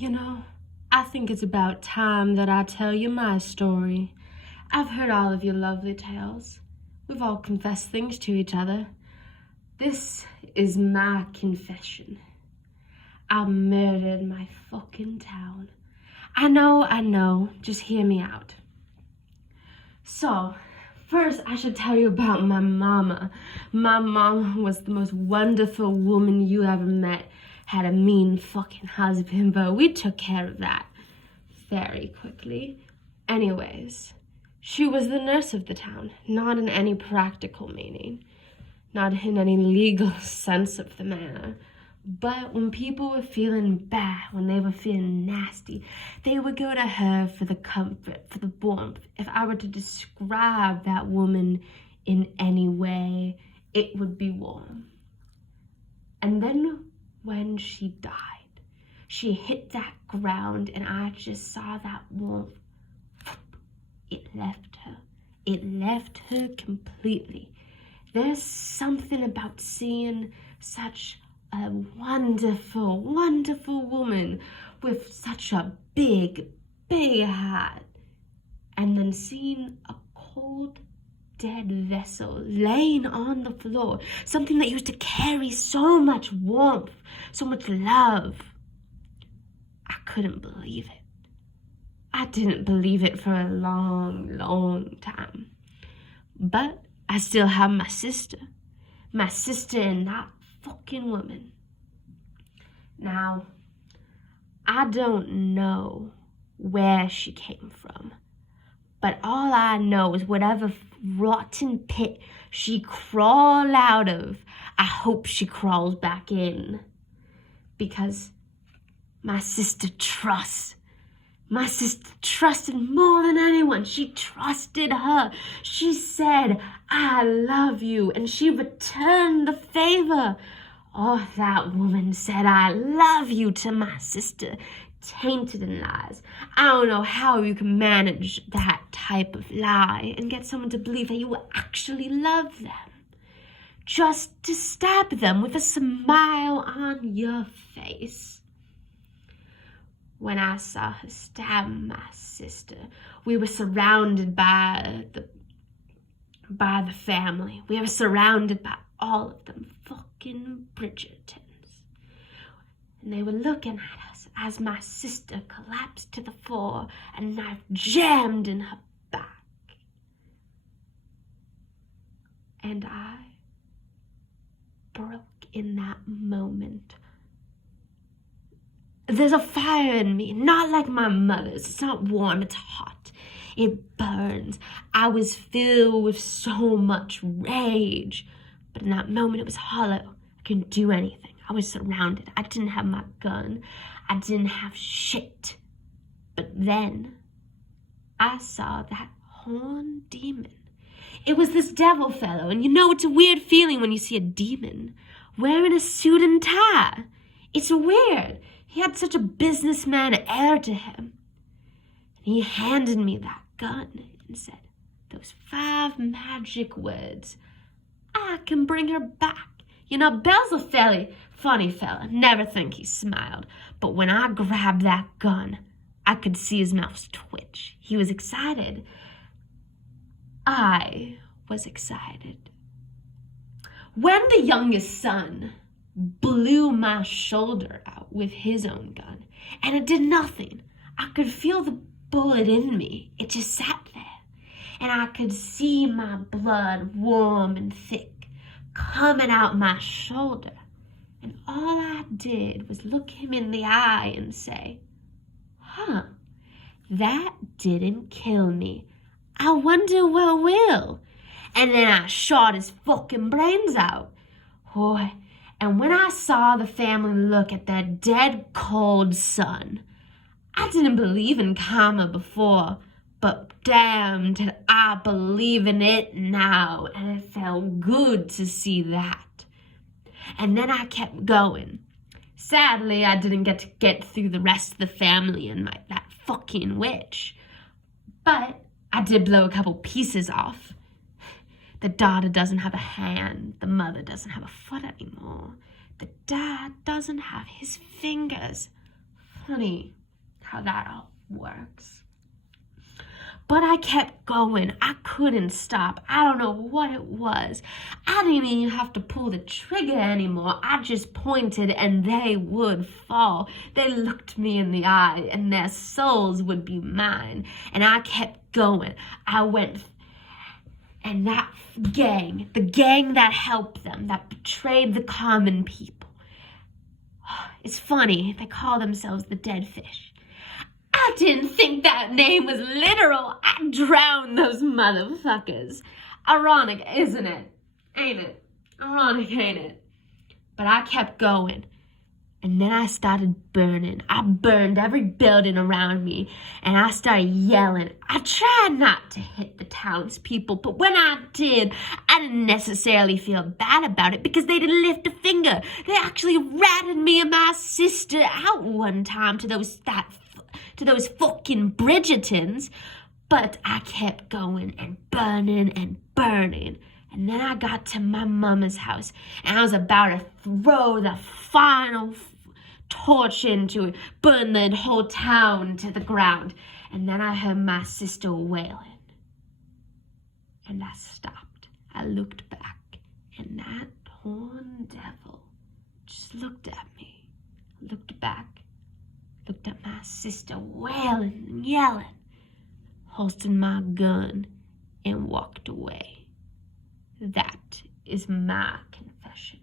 You know, I think it's about time that I tell you my story. I've heard all of your lovely tales. We've all confessed things to each other. This is my confession. I murdered my fucking town. I know. Just hear me out. So, first I should tell you about my mama. My mama was the most wonderful woman you ever met. Had a mean fucking husband, but we took care of that very quickly. Anyways, she was the nurse of the town, not in any practical meaning, not in any legal sense of the matter. But when people were feeling bad, when they were feeling nasty, they would go to her for the comfort, for the warmth. If I were to describe that woman in any way, it would be warm. And then when she died, she hit that ground and I just saw that warmth. It left her. It left her completely. There's something about seeing such a wonderful, wonderful woman with such a big, big heart, and then seeing a cold, dead vessel laying on the floor, something that used to carry so much warmth, so much love. I couldn't believe it. I didn't believe it for a long, long time. But I still have my sister and that fucking woman. Now, I don't know where she came from, but all I know is whatever rotten pit she crawled out of, I hope she crawls back in. Because my sister trusts. My sister trusted more than anyone. She trusted her. She said, I love you. And she returned the favor. Oh, that woman said, I love you to my sister. Tainted in lies. I don't know how you can manage that type of lie and get someone to believe that you will actually love them. Just to stab them with a smile on your face. When I saw her stab my sister, we were surrounded by the family. We were surrounded by all of them fucking Bridgertons. And they were looking at us as my sister collapsed to the floor, a knife jammed in her back. And I broke in that moment. There's a fire in me, not like my mother's. It's not warm, it's hot. It burns. I was filled with so much rage. But in that moment, it was hollow. I couldn't do anything. I was surrounded. I didn't have my gun. I didn't have shit. But then, I saw that horned demon. It was this devil fellow. And you know, it's a weird feeling when you see a demon wearing a suit and tie. It's weird. He had such a businessman air to him. And he handed me that gun and said those 5 magic words. I can bring her back. You know, Bell's a fairly funny fella. Never think he smiled. But when I grabbed that gun, I could see his mouth twitch. He was excited. I was excited. When the youngest son blew my shoulder out with his own gun, and it did nothing. I could feel the bullet in me. It just sat there. And I could see my blood warm and thick coming out my shoulder. And all I did was look him in the eye and say, that didn't kill me. I wonder what will. And then I shot his fucking brains out. Boy. And when I saw the family look at their dead, cold son, I didn't believe in karma before, but damn did I believe in it now, and it felt good to see that. And then I kept going. Sadly, I didn't get through the rest of the family and that fucking witch, but I did blow a couple pieces off. The daughter doesn't have a hand. The mother doesn't have a foot anymore. The dad doesn't have his fingers. funny how that all works. But I kept going. I couldn't stop. I don't know what it was. I didn't even have to pull the trigger anymore. I just pointed and they would fall. They looked me in the eye and their souls would be mine. And I kept going. I went, and that gang, the gang that helped them, that betrayed the common people. It's funny, they call themselves the dead fish. I didn't think that name was literal. I drowned those motherfuckers. Ironic, isn't it? Ain't it? Ironic, ain't it? But I kept going. And then I started burning. I burned every building around me. And I started yelling. I tried not to hit the townspeople, but when I did, I didn't necessarily feel bad about it because they didn't lift a finger. They actually ratted me and my sister out one time to those fucking Bridgertons. But I kept going and burning and burning. And then I got to my mama's house, and I was about to throw the final torch into it, burn the whole town to the ground. And then I heard my sister wailing. And I stopped. I looked back, and that horn devil just looked at me, looked back, looked at my sister wailing and yelling, holstered my gun, and walked away. That is my confession.